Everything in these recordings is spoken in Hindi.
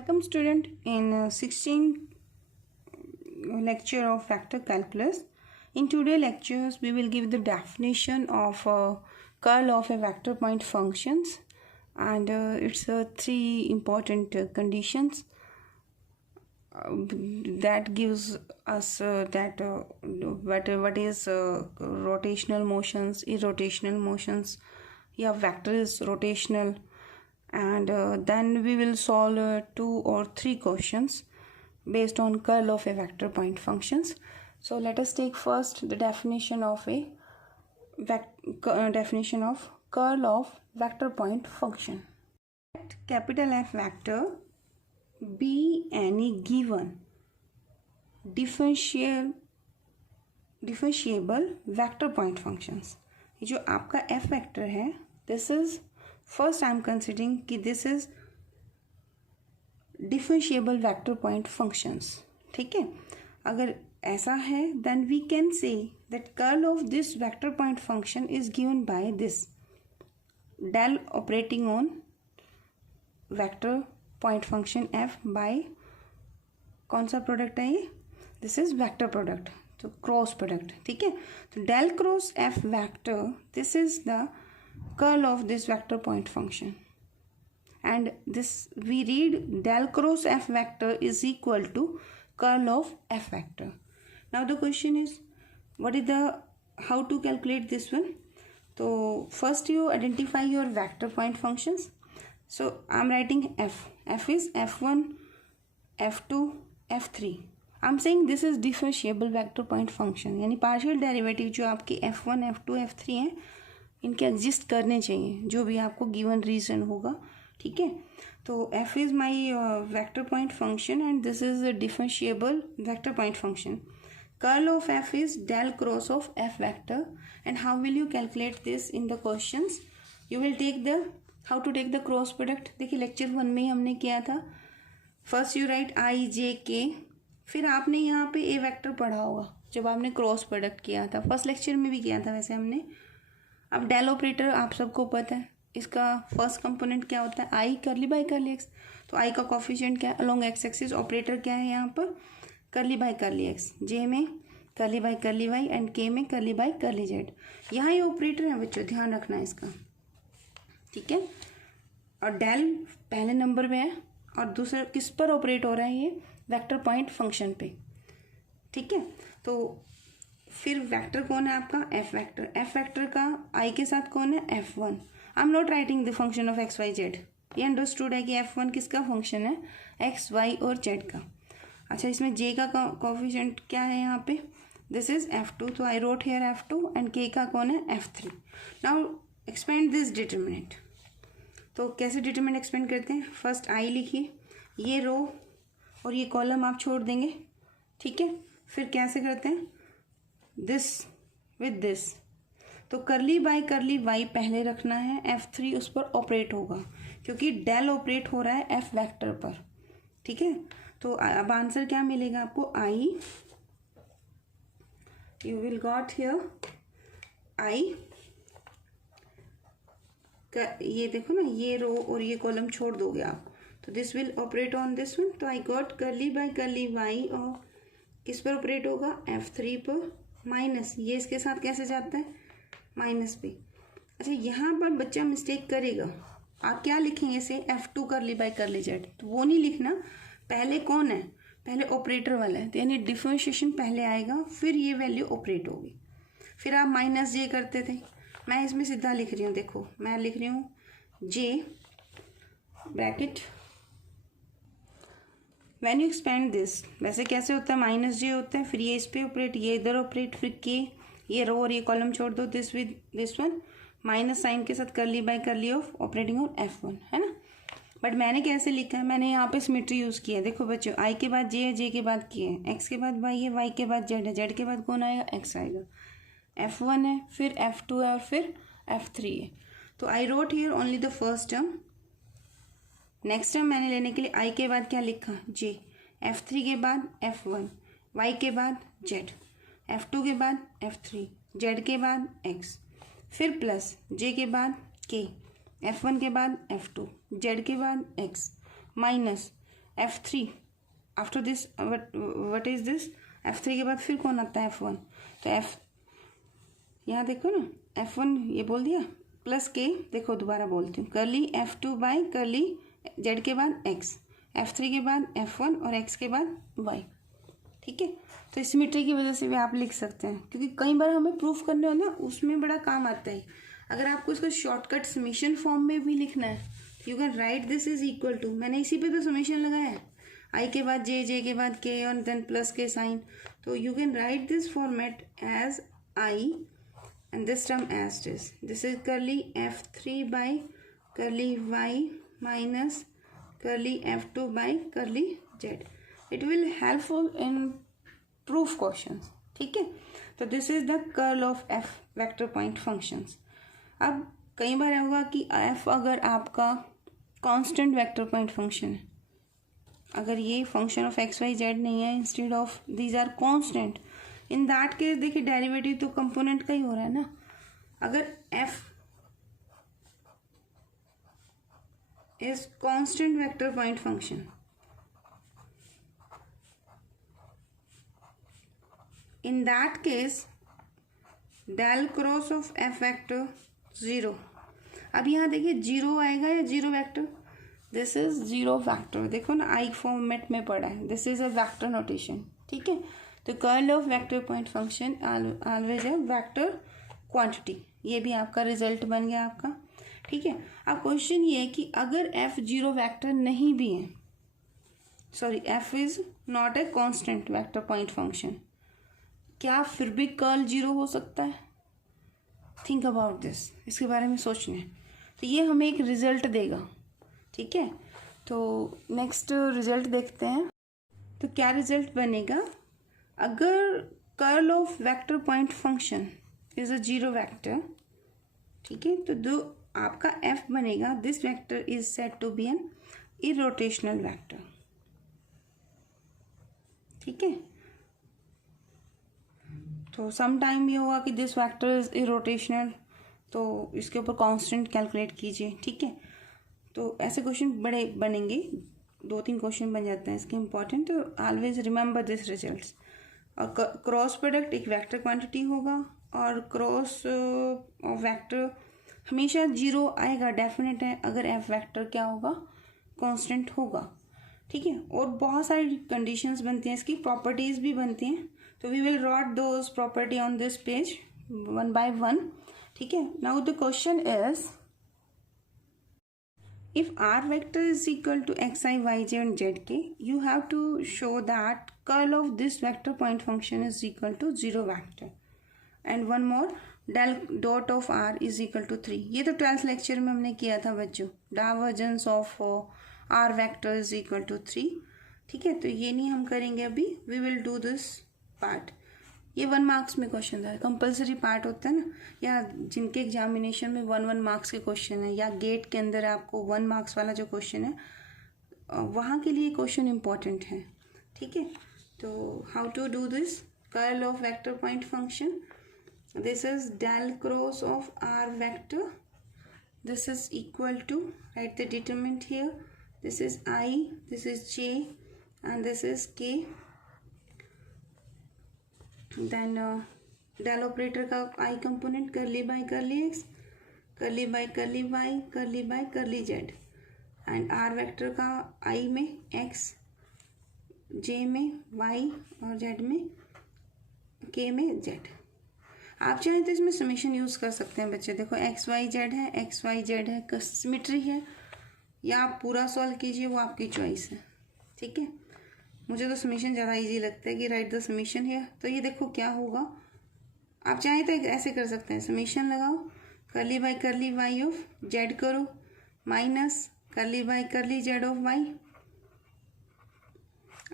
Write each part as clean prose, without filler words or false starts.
Welcome student in 16 lecture of vector calculus. In today's lectures we will give the definition of curl of a vector point functions and its three important conditions that gives us what is rotational motions, irrotational motions, yeah, vector is rotational, and then we will solve 2 or 3 questions based on curl of a vector point functions. So let us take first the definition of a definition of curl of vector point function. Let capital F vector be any given differentiable vector point functions. ये जो आपका f vector है, this is first I am considering कि this is differentiable vector point functions. ठीक है, अगर ऐसा है then we can say that curl of this vector point function is given by this del operating on vector point function f by कौन सा प्रोडक्ट है ये, दिस इज वेक्टर प्रोडक्ट, तो क्रॉस प्रोडक्ट. ठीक है, तो del cross F vector this is the curl of this vector point function and this we read del cross f vector is equal to curl of f vector. Now the question is what is the how to calculate this one. So first you identify your vector point functions. So I'm writing f is f1 f2 f3. I'm saying this is differentiable vector point function, यानी पार्शियल डेरिवेटिव जो आपके f1 f2 f3 हैं इनके एग्जिस्ट करने चाहिए जो भी आपको गिवन रीजन होगा. ठीक है, तो f is my vector point function and this is a differentiable vector point function. Curl of f is del cross of f vector. And how will you calculate this in the questions? You will take the how to take the cross product. देखिए लेक्चर 1 में ही हमने किया था. फर्स्ट यू राइट आई जे के, फिर आपने यहाँ पे ए वेक्टर पढ़ा होगा जब आपने क्रॉस प्रोडक्ट किया था, फर्स्ट लेक्चर में भी किया था वैसे हमने. अब डेल ऑपरेटर आप सबको पता है, इसका फर्स्ट कंपोनेंट क्या होता है, आई करली बाई करली एक्स. तो आई का कॉफिशिएंट क्या है अलोंग एक्स एक्सिस, ऑपरेटर क्या है यहाँ पर करली बाई करली एक्स, जे में करली बाई करली वाई एंड के में करली बाई करली जेड. यहाँ ये ऑपरेटर है बच्चों, ध्यान रखना है इसका. ठीक है, और डेल पहले नंबर में है और दूसरा किस पर ऑपरेट हो रहा है, ये वेक्टर पॉइंट फंक्शन पे. ठीक है, तो फिर वेक्टर कौन है आपका एफ वेक्टर. एफ वेक्टर का आई के साथ कौन है f1. I am not writing the function of X Y Z. ये अंडरस्टूड है कि f1 किसका फंक्शन है, एक्स वाई और जेड का. अच्छा, इसमें जे का कोफिशिएंट क्या है यहाँ पे, दिस इज f2, तो I wrote hair f2 and के का कौन है f3. Now expand this determinant. तो कैसे डिटरमिनेंट एक्सपेंड करते हैं, फर्स्ट आई लिखिए, ये रो और ये कॉलम आप छोड़ देंगे. ठीक है, फिर कैसे करते हैं, दिस विद दिस. तो करली बाई करली वाई पहले रखना है, f3 उस पर ऑपरेट होगा क्योंकि डेल ऑपरेट हो रहा है f वेक्टर पर. ठीक है, तो अब आंसर क्या मिलेगा आपको, I you will got here I ये देखो ना, ये रो और ये कॉलम छोड़ दोगे आप, तो this will operate on this one. तो I got curly by curly Y और किस पर ऑपरेट होगा, f3 पर, माइनस ये इसके साथ कैसे जाता है माइनस पे. अच्छा, यहाँ पर बच्चा मिस्टेक करेगा, आप क्या लिखेंगे इसे f2 करली बाई करली जेड, तो वो नहीं लिखना. पहले कौन है, पहले ऑपरेटर वाला है, तो यानी डिफरेंशिएशन पहले आएगा फिर ये वैल्यू ऑपरेट होगी. फिर आप माइनस जे करते थे, मैं इसमें सीधा लिख रही हूँ, देखो मैं लिख रही हूँ J bracket when you expand this. वैसे कैसे होता है, माइनस जे होता है, फिर ये इस पे ऑपरेट, ये इधर ऑपरेट, फिर के, ये रो और ये कॉलम छोड़ दो, this with this one, minus sign के साथ करली बाय करली ऑफ ऑपरेटिंग ऑन f1, है ना. बट मैंने कैसे लिखा है, मैंने यहाँ पे सिमेट्री यूज़ किया है. देखो बच्चों, आई के बाद जे है, जे के बाद के है, एक्स के बाद वाई है, वाई के बाद जेड है, जेड के बाद कौन आएगा, एक्स आएगा, f1 है, फिर f2 है और फिर f3 है. तो I wrote here only the first term. Next term मैंने लेने के लिए आई के बाद क्या लिखा, जे, f3 के बाद f1, वाई के बाद जेड, f2 के बाद f3, जेड के बाद x, फिर प्लस जे के बाद के, f1 के बाद f2, जेड के बाद x, minus F3 after this what is this, F3 के बाद फिर कौन आता है F1, तो F यहाँ देखो ना F1 ये बोल दिया प्लस के, देखो दोबारा बोलती हूँ, curly F2 by curly Z के बाद X, F3 के बाद F1 और X के बाद Y, ठीक है। तो सिमेट्री की वजह से भी आप लिख सकते हैं, क्योंकि कई बार हमें प्रूफ करने हो ना उसमें बड़ा काम आता है। अगर आपको इसको शॉर्टकट समीशन फॉर्म में भी लिखना है, you can write this is equal to, मैंने इसी पे तो समीशन लगाया है, आई के बाद जे, जे के बाद के और देन प्लस के साइन, तो you can write this format as I and this term as this. This is curly F3 by curly Y minus curly F2 by curly Z. It will helpful in proof questions, ठीक है। तो this is the curl of F vector point functions. अब कई बार होगा कि F अगर आपका constant vector point function है, अगर ये function of x y z नहीं है, instead of these are constant, in that case देखिए डेरिवेटिव तो कंपोनेंट का ही हो रहा है ना। अगर f is constant vector point function, in that case del cross of f vector 0। अब यहाँ देखिए जीरो आएगा या zero vector, this is zero vector, देखो ना आई फॉर्मेट में पड़ा है, this is a vector notation, ठीक है। तो curl of vector point function always है वेक्टर क्वांटिटी, ये भी आपका रिजल्ट बन गया आपका, ठीक है। अब क्वेश्चन ये है कि अगर f जीरो वेक्टर नहीं भी है, sorry f is not a constant vector point function, क्या फिर भी कर्ल जीरो हो सकता है? थिंक अबाउट दिस, इसके बारे में सोचना है। तो ये हमें एक रिजल्ट देगा, ठीक है। तो नेक्स्ट रिजल्ट देखते हैं। तो क्या रिजल्ट बनेगा, अगर curl of vector point function is a zero vector, ठीक है, तो जो आपका f बनेगा, this vector is said to be an irrotational vector, ठीक है। तो सम टाइम ये होगा कि दिस वेक्टर इज इरोटेशनल, तो इसके ऊपर कांस्टेंट कैलकुलेट कीजिए, ठीक है। तो ऐसे क्वेश्चन बड़े बनेंगे, 2-3 क्वेश्चन बन जाते हैं इसके इंपॉर्टेंट, तो ऑलवेज रिमेंबर दिस रिजल्ट्स। और क्रॉस प्रोडक्ट एक वेक्टर क्वांटिटी होगा, और क्रॉस वेक्टर हमेशा जीरो आएगा, डेफिनेट है, अगर एफ वेक्टर क्या होगा, कांस्टेंट होगा, ठीक है। और बहुत सारी कंडीशंस बनती हैं, इसकी प्रॉपर्टीज भी बनती हैं, तो we will wrote those property on this page one by one, ठीक है। Now the question is, if r vector is equal to xi, yj and zk, you have to show that curl of this vector point function is equal to 0 vector, and one more, del dot of r is equal to 3। ये तो 12th लेक्चर में हमने किया था बच्चों, divergence of r vector is equal to 3, ठीक है। तो ये नहीं हम करेंगे अभी, we will do this part। ये 1 मार्क्स में क्वेश्चन था, कंपलसरी पार्ट होता है ना, या जिनके एग्जामिनेशन में 1 मार्क्स के क्वेश्चन है, या गेट के अंदर आपको 1 मार्क्स वाला जो क्वेश्चन है, वहाँ के लिए क्वेश्चन इंपॉर्टेंट है, ठीक है। तो how to do this, curl of vector point function, this is del cross of R vector, this is equal to, right the determinant here, this is I, this is J and this is K, then del operator का I component, curly by curly X, curly by curly Y, curly by curly Z, and R vector का आई में एक्स, जे में वाई और जेड में, के में जेड। आप चाहें तो इसमें समीशन यूज़ कर सकते हैं बच्चे, देखो एक्स वाई जेड है, एक्स वाई जेड है, सिमेट्री है, या आप पूरा सॉल्व कीजिए, वो आपकी चॉइस है, ठीक है। मुझे तो समीशन ज़्यादा इजी लगता है कि राइट द समीशन है। तो ये देखो क्या होगा, आप चाहें तो ऐसे कर सकते हैं, समीशन लगाओ, curly by curly Y of Z करो, minus curly by curly Z of Y.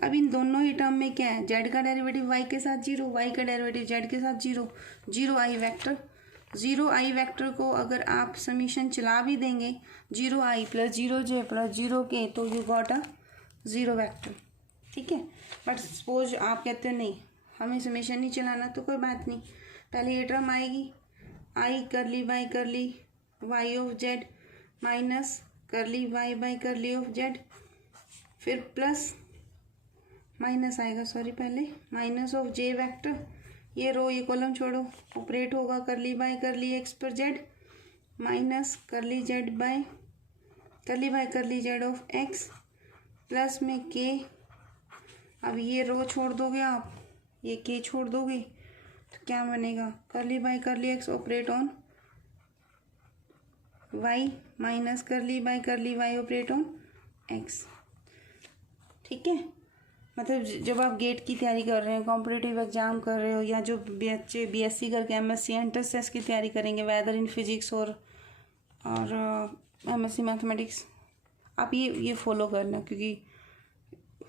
अब इन दोनों ही टर्म में क्या है, जेड का डेरिवेटिव वाई के साथ 0, वाई का डेरिवेटिव जेड के साथ 0, 0 आई वेक्टर, 0 आई वेक्टर को अगर आप समीशन चला भी देंगे, 0 आई प्लस 0 जे प्लस 0 के, तो यू गॉट अ 0 वेक्टर, ठीक है। बट सपोज आप कहते हो नहीं हमें समीशन नहीं चलाना, तो कोई बात नहीं, पहले ये टर्म आएगी, I curly by curly Y of Z minus curly Y by curly of Z, फिर प्लस माइनस आएगा, सॉरी पहले माइनस ऑफ जे वेक्टर, ये रो ये कॉलम छोड़ो, ऑपरेट होगा करली बाय करली एक्स पर जेड माइनस करली Z bye curly Z of x plus में के। अब ये रो छोड़ दोगे आप, ये के छोड़ दोगे तो क्या बनेगा, curly by curly X operate on Y minus curly by curly Y operate on X. ठीक है, मतलब जब आप गेट की तैयारी कर रहे हो, कॉम्पिटिटिव एग्जाम कर रहे हो, या जो बच्चे बीएससी करके एमएससी एंट्रेंस टेस्ट की तैयारी करेंगे वेदर इन फिजिक्स और एमएससी मैथमेटिक्स, आप ये फॉलो करना क्योंकि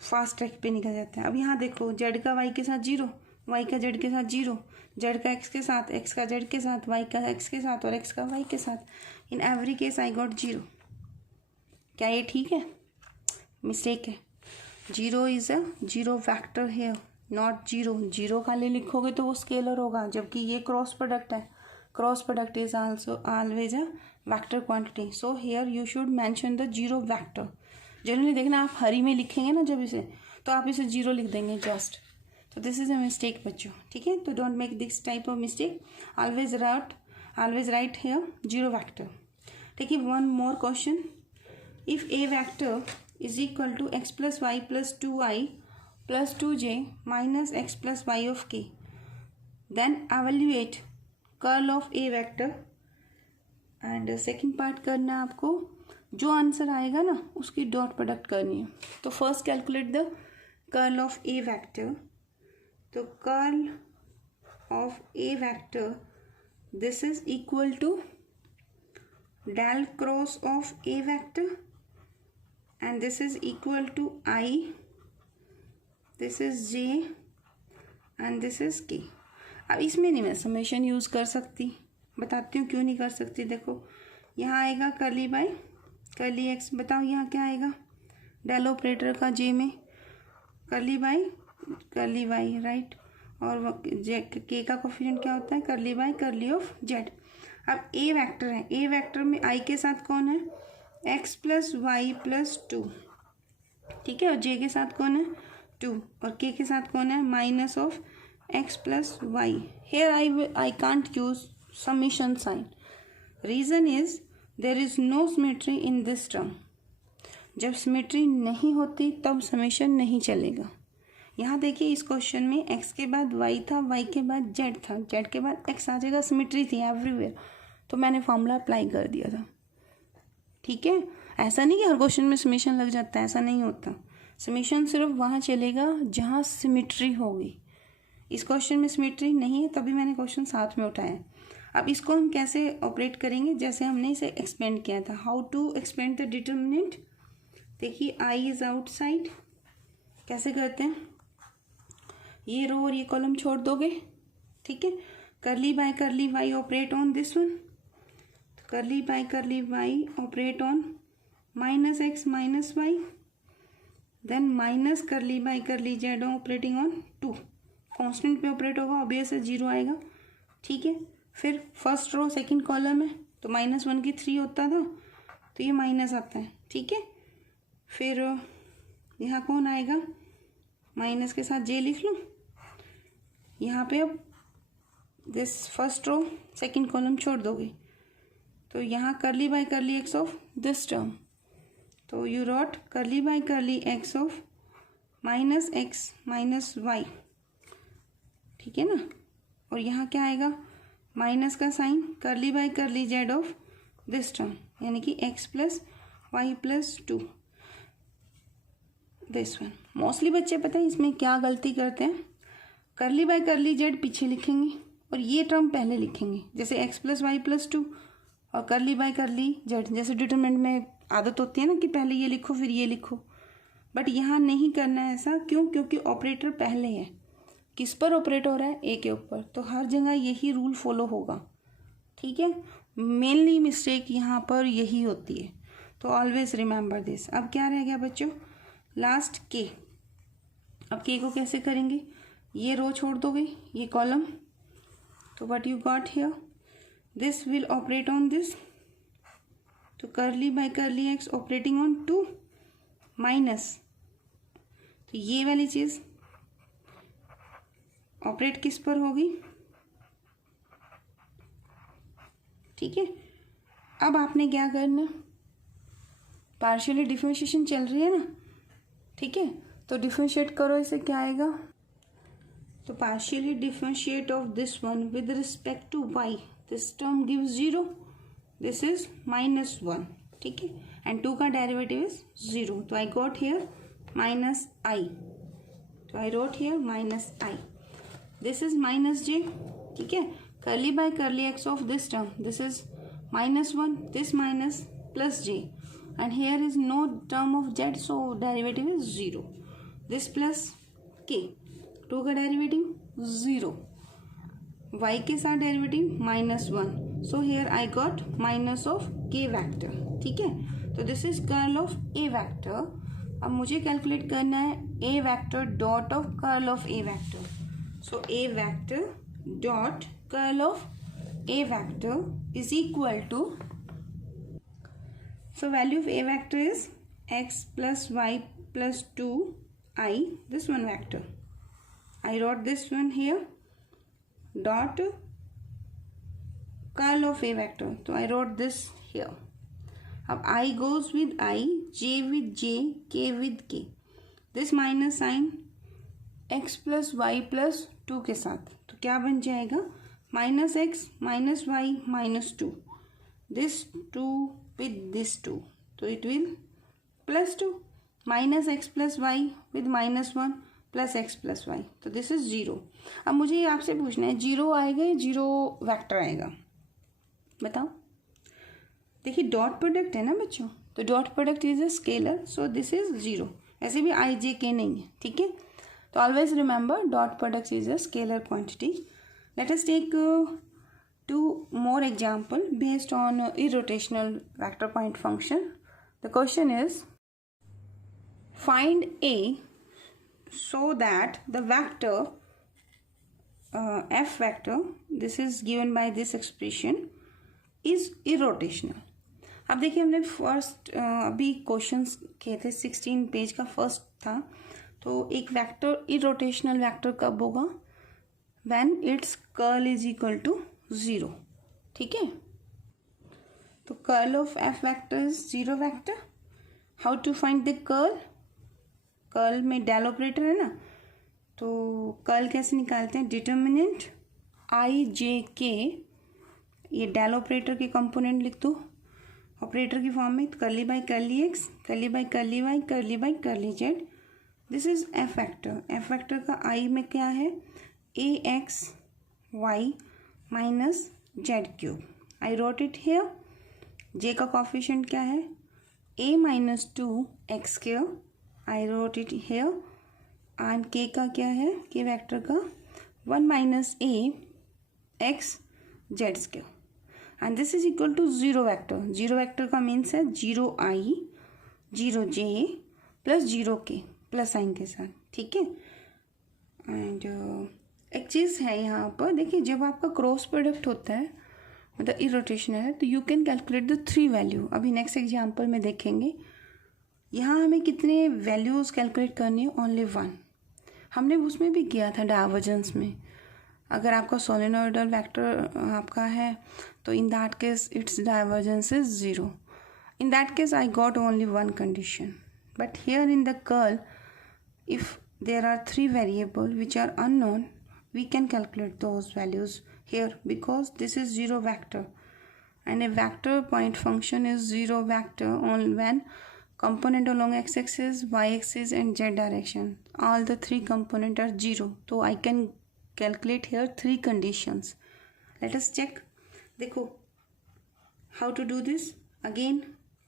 फास्ट ट्रैक पे निकल जाता है। अब यहाँ देखो जेड का वाई के साथ जीरो, वाई का जेड के साथ जीरो, जेड का एक्स के साथ, एक्स का जेड के साथ, वाई का एक्स के साथ और एक्स का वाई के साथ, in every case I got zero. क्या ये ठीक है? मिस्टेक है, zero is a zero vector है, नॉट जीरो। जीरो खाली लिखोगे तो वो स्केलर होगा, जबकि ये क्रॉस प्रोडक्ट है, cross product is also always a vector quantity. So here you should mention the zero vector. Generally देखना आप हरी में लिखेंगे ना जब इसे, तो आप इसे जीरो लिख देंगे जस्ट, तो दिस इज अ मिस्टेक बच्चों। ठीक है, तो don't make this type of mistake, always right here zero vector. ठीक है, one more question, if A vector is equal to x plus y plus 2i plus 2j minus x plus y of k, then evaluate curl of a vector। and second part करना है आपको, जो आंसर आएगा ना उसकी डॉट प्रोडक्ट करनी है। तो first calculate the curl of a vector. तो curl of a vector this is equal to del cross of a vector and this is equal to I, this is J and this is K। अब इसमें नहीं मैं समेशन यूज़ कर सकती, बताती हूँ क्यों नहीं कर सकती। देखो यहाँ आएगा करली बाय करली एक्स, बताओ यहाँ क्या आएगा, डेल ऑपरेटर का J में curly by curly Y, right, और K का कोफिशिएंट क्या होता है, करली बाय करली ऑफ जेड। अब ए वैक्टर है, ए वैक्टर में I के साथ कौन है, x plus Y plus two, ठीक है, और j के साथ कौन है, टू, और k के साथ कौन है, minus of x plus Y. Here I can't use summation sign, reason is there is no symmetry in this term. जब सिमेट्री नहीं होती तब समेशन नहीं चलेगा। यहाँ देखिए इस क्वेश्चन में x के बाद y था, y के बाद z था, z के बाद x आ जाएगा, सिमेट्री थी एवरीवेयर, तो मैंने फॉर्मूला अप्लाई कर दिया था। ठीक है, ऐसा नहीं कि हर क्वेश्चन में समेशन लग जाता है, ऐसा नहीं होता। समेशन सिर्फ वहाँ चलेगा जहाँ सिमेट्री होगी। इस क्वेश्चन में सिमेट्री नहीं है, तभी मैंने क्वेश्चन साथ में उठाया। अब इसको हम कैसे ऑपरेट करेंगे, जैसे हमने इसे एक्सपेंड किया था, how to expand the determinant. देखिए आई इज आउटसाइड, कैसे करते हैं, ये रो और ये कॉलम छोड़ दोगे, ठीक है, curly by curly Y operate on this one, curly by curly Y operate on minus x minus Y, then minus curly by curly Z operating on two, constant पे ऑपरेट होगा, ऑब्वियस है जीरो आएगा। ठीक है, फिर फर्स्ट रो सेकंड कॉलम है तो माइनस वन की थ्री होता था तो ये माइनस आता है। ठीक है, फिर यहाँ कौन आएगा, माइनस के साथ जे लिख लूँ यहाँ पे। अब this first row second column छोड़ दोगे तो यहाँ curly by curly x of this term, तो you wrote curly by curly x of minus x minus y, ठीक है ना, और यहाँ क्या आएगा, माइनस का साइन, करली by curly Z of this term, यानी कि X plus Y plus two, this one. Mostly बच्चे पता है इसमें क्या गलती करते हैं, करली बाय करली जेड पीछे लिखेंगे और ये टर्म पहले लिखेंगे, जैसे X plus Y plus two, और करली बाय करली जेड जैसे डिटरमिनेंट में आदत होती है ना कि पहले ये लिखो फिर ये लिखो, बट यहाँ नहीं करना है ऐसा। क्यों? क्योंकि ऑपरेटर पहले है, किस पर ऑपरेट हो रहा है, ए के ऊपर, तो हर जगह यही रूल फॉलो होगा। ठीक है, मेनली मिस्टेक यहाँ पर यही होती है, तो ऑलवेज रिमेंबर दिस। अब क्या रह गया बच्चों, लास्ट के। अब के को कैसे करेंगे, ये रो छोड़ दोगे ये कॉलम, तो what you got here, this will operate on this, तो curly by curly X operating on two minus तो ये वाली चीज़ ऑपरेट किस पर होगी, ठीक है। अब आपने क्या करना, पार्शियली डिफरेंशिएशन चल रही है ना, ठीक है, तो डिफरेंशिएट करो, इसे क्या आएगा, तो partially differentiate of this one with respect to Y, this term gives 0, this is -1, ठीक है, एंड 2 का डेरिवेटिव इज 0, तो आई गॉट हियर -i, तो I wrote here -i, this is -j, ठीक है, curly by curly x of this term, this is -1, this minus plus j, and here is no term of z, so derivative is 0, this plus k, 2 का डेरिवेटिव 0, y के साथ derivative -1, so here I got minus of k vector, ठीक है, तो this is curl of a vector। अब मुझे कैलकुलेट करना है a vector dot of curl of a vector, so a vector dot curl of a vector is equal to, so value of a vector is x plus y plus 2i, this one vector, I wrote this one here, dot curl of a vector, so I wrote this here। अब I goes with I, j with j, k with k, this minus sign x plus y plus 2 के साथ, तो क्या बन जाएगा, -x minus y minus 2, this 2 with this 2, so it will +2, minus x plus y with -1 plus x plus y, तो this is 0। अब मुझे ये आपसे पूछना है 0 आएगा या 0 वेक्टर आएगा, बताओ। देखिए डॉट प्रोडक्ट है ना बच्चों, तो dot product is a scalar, so this is 0, ऐसे भी i j k नहीं है, ठीक है, तो always remember dot product is a scalar quantity. Let us take 2 more example based on irrotational vector point function. The question is, find A so that the vector f vector, this is given by this expression, is irrotational। अब देखिए हमने फर्स्ट अभी क्वेश्चंस किए थे, 16 पेज का फर्स्ट था, तो एक वेक्टर इरोटेशनल वेक्टर कब होगा, when its curl is equal to 0, ठीक है, तो curl of f vector is 0 vector। how to find the curl, curl में डेल ऑपरेटर है ना, तो कर्ल कैसे निकालते हैं, डिटर्मिनेंट i j k, ये डेल ऑपरेटर के कंपोनेंट लिख दो ऑपरेटर की फॉर्म में, curly by curly x, curly by curly y, curly by curly z, this is f vector. f vector का i में क्या है, ax y minus Z cube, I wrote it hair, j का कॉफिशिएंट क्या है, a minus 2x square, I wrote it here, and k का क्या है, k वेक्टर का 1 minus a x Z square, and this is equal to 0 vector. 0 vector का मीन्स है 0i 0j plus 0k plus sign के साथ, ठीक है। एंड एक चीज़ है यहाँ पर, देखिए जब आपका क्रॉस प्रोडक्ट होता है मतलब इरोटेशनल है, तो you can calculate the 3 value. अभी नेक्स्ट एग्जांपल में देखेंगे यहाँ हमें कितने वैल्यूज़ कैलकुलेट करनी है, ओनली 1। हमने उसमें भी किया था डाइवर्जेंस में, अगर आपका सोलेनोइडल वेक्टर आपका है तो इन that case it's divergence is 0। In that case I got only 1 condition, but here in the curl if there are 3 variables which are unknown, we can calculate those values here because this is 0 vector, and a vector point function is 0 vector only when component along x-axis, y-axis and z direction, all the 3 components are 0, so I can calculate here 3 conditions। let us check, देखो how to do this। again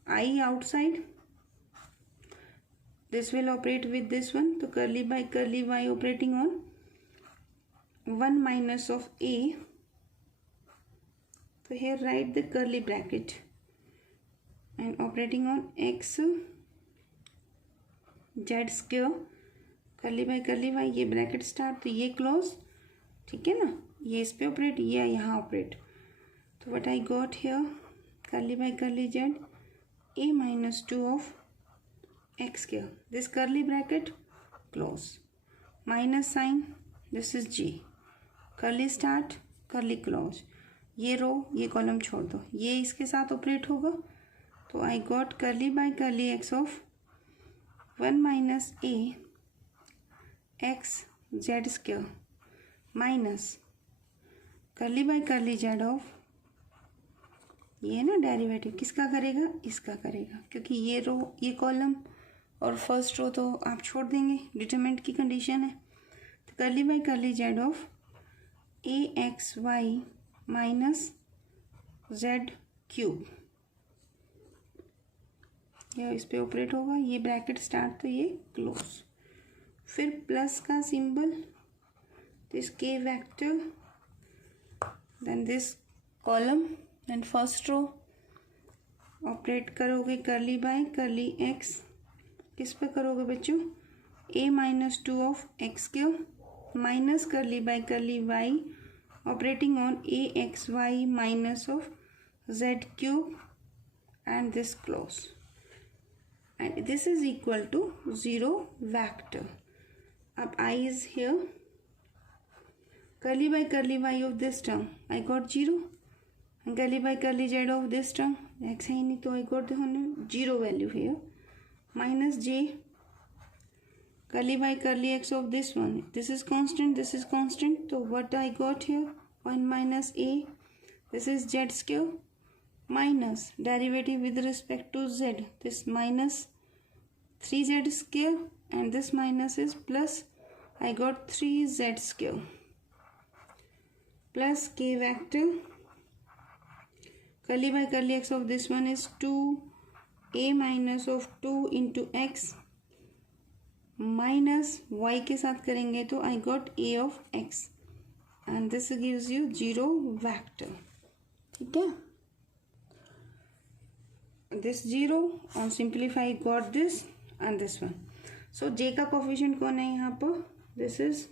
I outside, this will operate with this one, so curly by curly y operating on 1 minus of a, so here write the curly bracket, and operating on x z square, curly by curly y, ये ब्रैकेट स्टार्ट, तो ये क्लोज, ठीक है ना, ये इस पे ऑपरेट, ये यहाँ ऑपरेट, तो what I got here, curly by curly z a minus 2 of x square, this curly bracket close, minus sign, this is G, curly start, curly close, ये रो ये कॉलम छोड़ दो, ये इसके साथ ऑपरेट होगा, तो I got curly by curly X of 1 minus A X Z square minus curly by curly Z of, ये ना डेरिवेटिव किसका करेगा, इसका करेगा, क्योंकि ये रो ये कॉलम और फर्स्ट रो तो आप छोड़ देंगे, डिटरमिनेंट की कंडीशन है। तो curly by curly Z of A x Y minus Z cube, यह इस पे ऑपरेट होगा, ये ब्रैकेट स्टार्ट तो ये क्लोज, फिर प्लस का symbol, this k vector, then this column, then first row operate करोगे कर्ली बाय कर्ली एक्स, किस पे करोगे बच्चों, a minus 2 of x cube minus curly by curly y operating on a x Y minus of z cube and this close, and this is equal to 0 vector. अब I is here, curly by curly y of this term I got 0, and curly by curly z of this term x है ही नहीं तो I got the 0 value here, minus j curly by curly x of this one, this is constant, so what I got here 1 minus a, this is z square minus derivative with respect to z, this minus 3z square and this minus is plus, I got 3z square plus k vector, curly by curly x of this one is 2a minus of 2 into x minus y के साथ करेंगे तो I got a of x and this gives you 0 vector. ठीक है, this 0 on simplify got this and this one. So j का कोफिशिएंट कौन है यहाँ पर, this is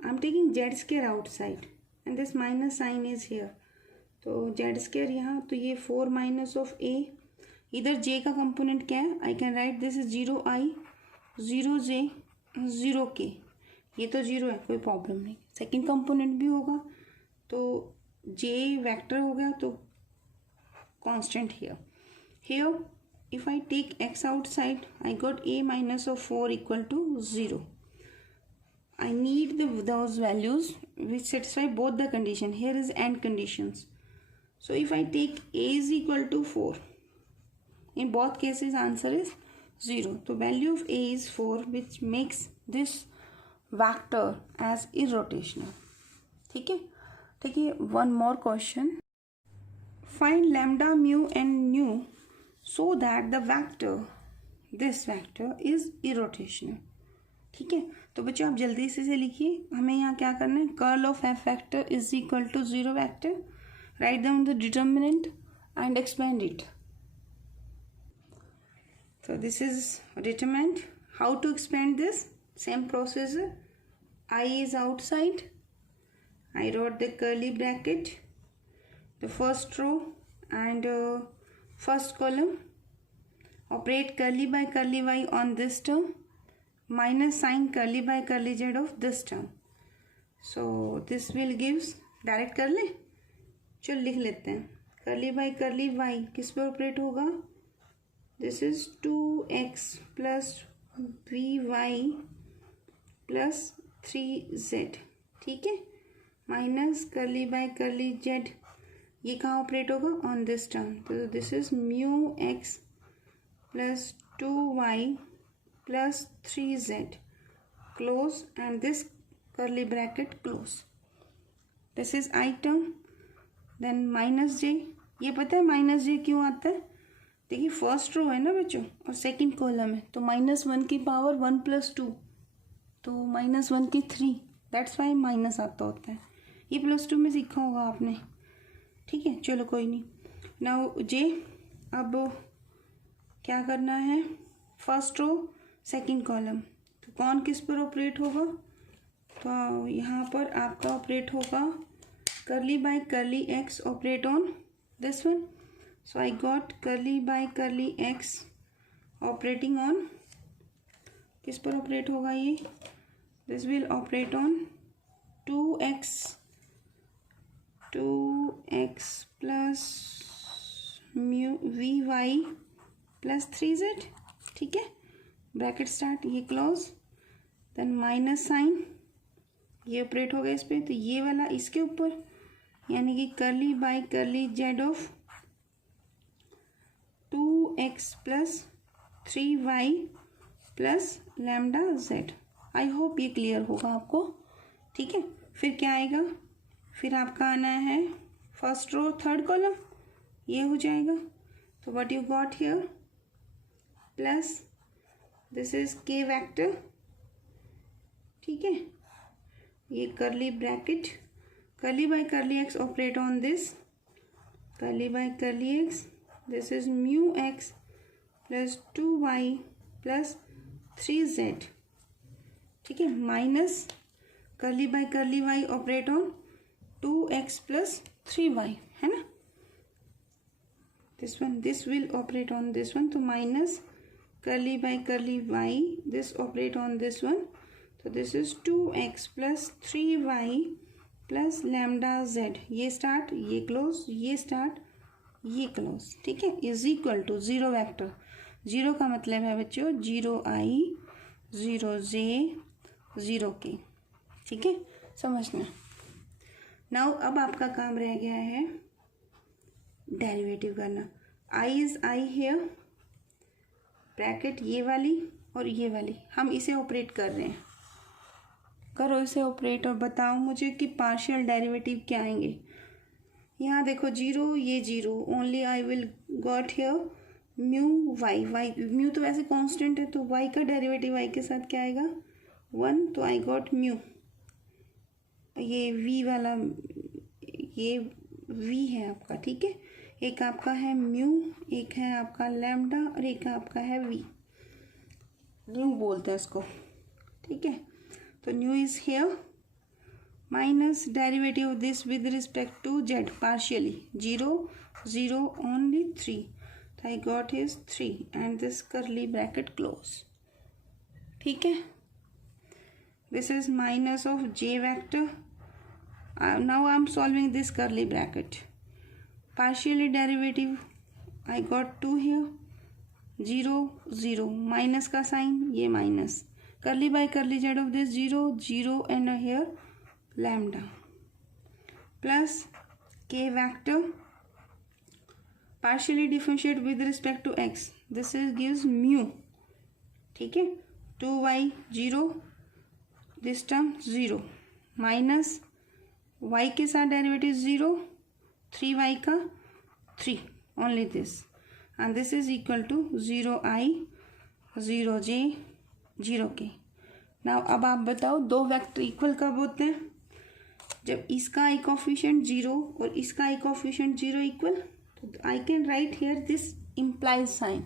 I am taking z square outside and this minus sign is here, तो z square यहाँ, तो ये 4 minus of a, इधर j का कंपोनेंट क्या है, I can write this is 0i 0j 0k, ये तो 0 है कोई प्रॉब्लम नहीं, सेकंड कंपोनेंट भी होगा तो j वेक्टर हो गया तो constant here if I take x outside I got a minus of 4 equal to 0. I need those values which satisfy both the condition, here is and conditions. So if I take a is equal to 4, in both cases answer is 0, so value of a is 4 which makes this vector as irrotational. ठीक है, one more question, find lambda mu and nu so that the vector, this vector is irrotational. ठीक है, तो बच्चों आप जल्दी से लिखिए, हमें यहाँ क्या करना है, curl of F vector is equal to 0 vector, write down the determinant and expand it. So this is determinant. How to expand this? Same procedure. I is outside. I wrote the curly bracket, the first row and first column. Operate curly by curly y on this term minus sign curly by curly z of this term. So this will gives, direct कर ले, चल लिख लेते हैं, curly by curly y किस पे ऑपरेट होगा, this is 2x plus vy plus 3z, ठीक है, minus curly by curly z, ये कहाँ ऑपरेट होगा, ऑन दिस टर्म, तो this is mu x plus 2y plus 3z close and this curly bracket close, this is I term, then minus j, ये पता है माइनस j क्यों आता है, देखिए फर्स्ट रो है ना बच्चों और सेकंड कॉलम है, तो -1 की पावर 1 + 2, तो -1 की 3, दैट्स वाई माइनस आता होता है, ये +2 में सीखा होगा आपने. ठीक है, चलो कोई नहीं. नाउ जे, अब क्या करना है, फर्स्ट रो सेकंड कॉलम, तो कौन किस पर ऑपरेट होगा, तो यहाँ पर आपका ऑपरेट होगा curly by curly x operate on this one, so I got curly by curly x operating on किस पर ऑपरेट होगा ये? This will operate on 2x plus mu vy plus 3z, ठीक है। ब्रैकेट स्टार्ट, ये क्लोज, देन माइनस साइन, ये ऑपरेट हो गया इस पर, तो ये वाला इसके ऊपर, यानी कि curly by curly Z of 2x plus 3y plus lambda Z. I hope ये क्लियर होगा आपको, ठीक है। फिर क्या आएगा? फिर आपका आना है फर्स्ट रो थर्ड कॉलम, ये हो जाएगा। तो what you got here plus this is k vector, ठीक है। ये curly bracket, curly by curly x operate on this, curly by curly x, this is mu x plus 2y plus 3z, ठीक है, minus curly by curly y operate on 2x plus 3y, है ना। This will operate on this one, तो minus curly by curly y, this operate on this one, तो this is 2x plus 3y plus lambda z। ये स्टार्ट, ये क्लोज, ये स्टार्ट, ये क्लोज, ठीक है, is equal to zero vector. Zero का मतलब है बच्चों 0i 0j 0k, ठीक है, समझना। नाउ अब आपका काम रह गया है डेरिवेटिव करना। I is I hair, bracket ये वाली और ये वाली, हम इसे ऑपरेट कर रहे हैं। करो इसे ऑपरेट और बताओ मुझे कि पार्शियल डेरिवेटिव क्या आएंगे। यहाँ देखो जीरो, ये zero, only I will got here mu Y, mu तो वैसे कांस्टेंट है, तो वाई का डेरिवेटिव वाई के साथ क्या आएगा 1, तो आई गॉट म्यू। ये वी वाला, ये वी है आपका, ठीक है। एक आपका है म्यू, एक है आपका लैम्डा और एक आपका है वी, न्यू बोलते हैं इसको, ठीक है। तो nu is here minus derivative of this with respect to Z partially, 0 0 only 3, तो I got is 3 and this curly bracket close, ठीक है। This is minus of j vector. Now I am solving this curly bracket. Partially derivative, I got 2 here, 0 0, minus का sign, ये minus, curly by curly z of this 0 0 and here lambda plus k vector, partially differentiate with respect to x, this is gives mu, ठीक है, 2y 0, this term 0 minus y के साथ डेरिवेटिव 0, 3y का 3, only this, and this is equal to 0i 0j 0k। Now अब आप बताओ दो वेक्टर इक्वल कब होते हैं? जब इसका i कोफिशिएंट 0 और इसका i कोफिशिएंट 0 इक्वल, तो I can write here this implies sign,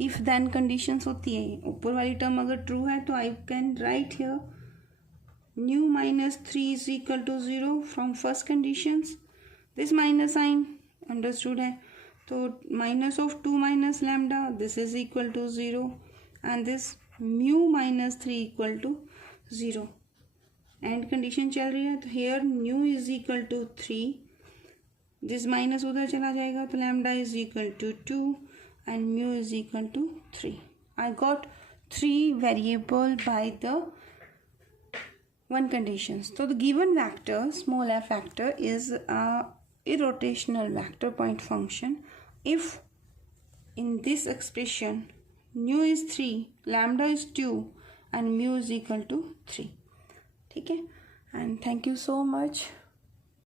if then conditions होती है। ऊपर वाली टर्म अगर ट्रू है तो I can write here nu minus 3 is equal to 0 from first conditions, this minus sign understood है, तो minus of 2 minus lambda, this is equal to 0 and this mu minus 3 equal to 0, and condition चल रही है, तो here nu is equal to 3, this minus उधर चला जाएगा, तो lambda is equal to 2 and mu is equal to 3. I got 3 variable by the one conditions. So the given vector small f vector is a irrotational vector point function if in this expression nu is 3, lambda is 2 and mu is equal to 3, ठीक है। And thank you so much.